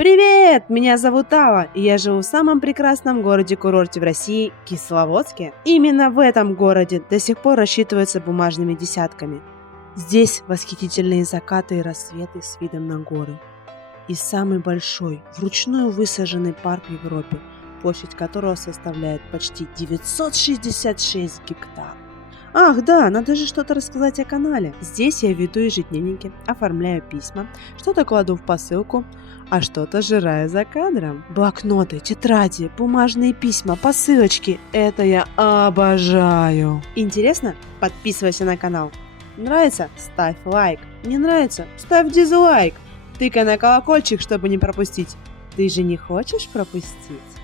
Привет! Меня зовут Алла, и я живу в самом прекрасном городе-курорте в России – Кисловодске. Именно в этом городе до сих пор рассчитываются бумажными десятками. Здесь восхитительные закаты и рассветы с видом на горы. И самый большой, вручную высаженный парк в Европе, площадь которого составляет почти 966 гектар. Ах, да, надо же что-то рассказать о канале. Здесь я веду ежедневники, оформляю письма, что-то кладу в посылку, а что-то жираю за кадром. Блокноты, тетради, бумажные письма, посылочки – это я обожаю. Интересно? Подписывайся на канал. Нравится? Ставь лайк. Не нравится? Ставь дизлайк. Тыкай на колокольчик, чтобы не пропустить. Ты же не хочешь пропустить?